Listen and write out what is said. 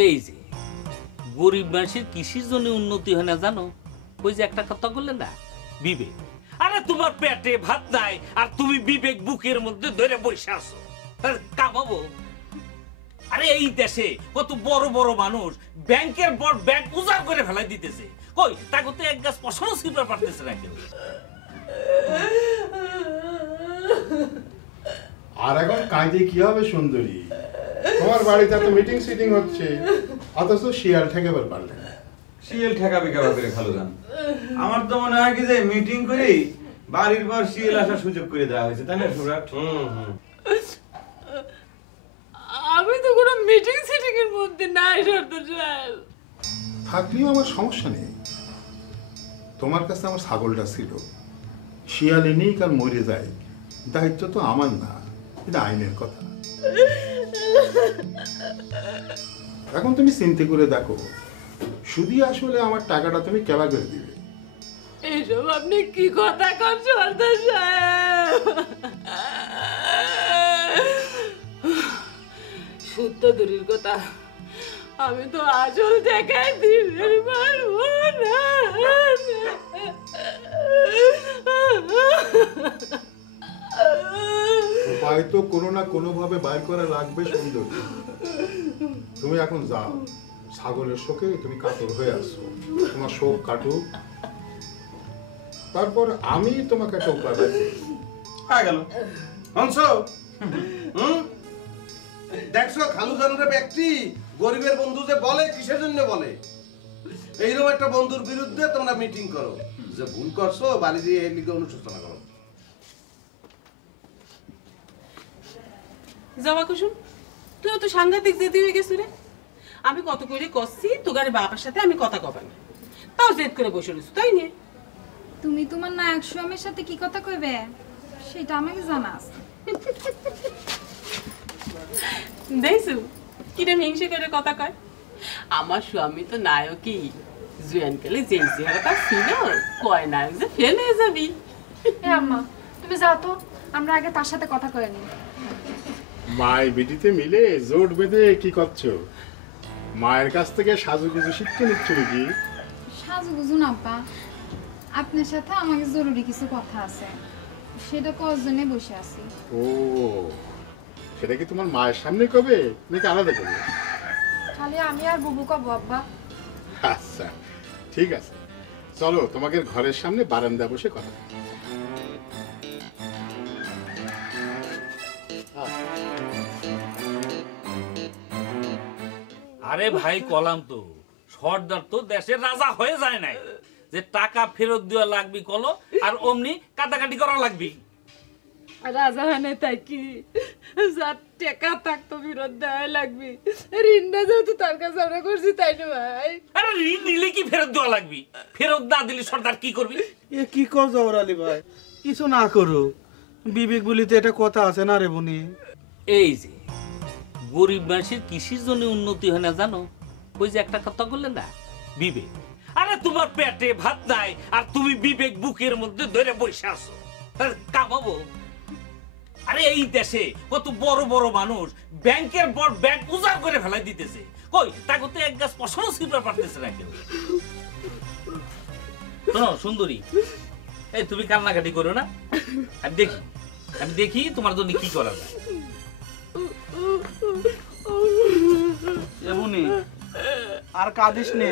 এই যে গরিব মানুষের কিসের জন্য উন্নতি হয় না জানো? ওই যে একটা কথা বললে না, বিবেক। আরে তোমার পেটে ভাত নাই আর তুমি বিবেক বুকের মধ্যে ধরে বসে আছো, কামাবো? আরে এই দেশে কত বড় বড় মানুষ ব্যাংকের পর ব্যাংক উজাড় করে ফেলাই দিতেছে, কই তাকে তো এক গাছ পশমও ছিপড়া পারতেছে না কেউ। আর এখন কাজে কি হবে সুন্দরী? তোমার বাড়িতে এত মিটিং সিটিং হচ্ছে, অথচ শিয়াল ঠেকাবার পারলে না। শিয়াল ঠেকাবে কেমন করে খালুজান? আমার তো মনে হয় কি যে মিটিং করেই বাড়ির পর শিয়াল আসার সুযোগ করে দেওয়া হয়েছে, তাই না সুরাট? আমি তো কোনো মিটিং সিটিং এর মধ্যে নাই সর্দার সাহেব। থাকলেও আমার সমস্যা নেই। তোমার কাছে আমার ছাগলটা ছিল, শিয়াল এনেই কাল মরে যায়, দায়িত্ব তো আমার না, এটা আইনের কথা। এখন তুমি চিন্তা করে দেখো, শুধু আসলে আমার টাকাটা তুমি কেবা করে দিবে? এইসব আপনি কি কথা কন সর্দার সাহেব? সত্য দূরের কথা, আমি তো আসল টাকা দিতে পারবো না। উপায় তো কোনো না কোনো ভাবে বাইর করা লাগবে সুন্দর। তুমি এখন যাও, ছাগলের শোকে তুমি কাতর হয়ে আসছো, তোমার শোক কাটুক, তারপর আমি তোমাকে একটা উপায় বের করব। হয়ে গেল হংস। দেখছো খালুজানের ব্যক্তি গরিবের বন্ধু যে বলে কিসের জন্য বলে? এইরকম একটা বন্ধুর বিরুদ্ধে তোমরা মিটিং করো, যে ভুল করছো বাড়ি দিয়ে এই লিগে অনুশোচনা করো। জবা কুসুম, তুই তো সাংঘাতিক জেদি হয়ে গেছিস রে। আমি কত করে কষছি তোগারে বাবার সাথে আমি কথা কবানি, তাও জেদ করে বসে রইছ, তাই নিয়ে? তুমি তোমার নায়ক স্বামীর সাথে কি কথা কইবে সেটা আমাকে জানাস। দেখছু কিরম হিংসে করে কথা কয়। আমার স্বামী তো নায়কই, জুয়ানকালে যে চেহারাটা ছিল, কয় নায়ক যে ফেল হয়ে যাবি। এ আম্মা, তুমি যাও তো, আমরা আগে তার সাথে কথা কয়ে নিই। মায় বেটিতে মিলে জোট বেঁধে কি করছো? মায়ের কাছ থেকে সাজুগুজু শিখতে নিচ্ছ নাকি? সাজুগুজু না আব্বা, আপনার সাথে আমাকে জরুরি কিছু কথা আছে, সেটা কজনে বসে আছি। ও, সেটা কি তোমার মায়ের সামনে কবে নাকি আলাদা করবে? খালি আমি আর বুবু কব আব্বা। আচ্ছা ঠিক আছে, চলো তোমাকে ঘরের সামনে বারান্দা বসে কথা বলি। আরে ভাই কলাম তো, সর্দার তো দেশের রাজা হয়ে যায় নাই যে টাকা ফেরত দেওয়া লাগবি কলো আর অমনি কাটাকাটি করা লাগবি। রাজা হানে তাই কি, যার টাকা থাকতো ফেরত দেওয়া লাগবি, ঋণটা যেহেতু তার কাছে আমরা করছি, তাই না ভাই? আরে ঋণ নিলে কি ফেরত দেওয়া লাগবি? ফেরত না দিলে সর্দার কি করবি? এ কি কর জহর আলী ভাই, কিছু না করো, বিবেক বলিতে এটা কথা আছে না রে বনি? এই যে গরিব মানুষের কিসের জন্য উন্নতি হয় না জানো? ওই যে একটা কথা বললে না, বিবেক। আরে তোমার পেটে ভাত নাই আর তুমি বিবেক বুকের মধ্যে ধরে বসে আছো, কামাবো? আরে এই দেশে কত বড় বড় মানুষ ব্যাংকের পর ব্যাংক উজাড় করে ফেলাই দিতেছে, কই তাকে তো এক গাছ পশমও ছিপড়া পারতেছে না কেউ। শোনো সুন্দরী, এই তুমি কান্নাকাটি করো না, আমি দেখি তোমার জন্য কি করা যায়। এমনি আর কাঁদিস নে,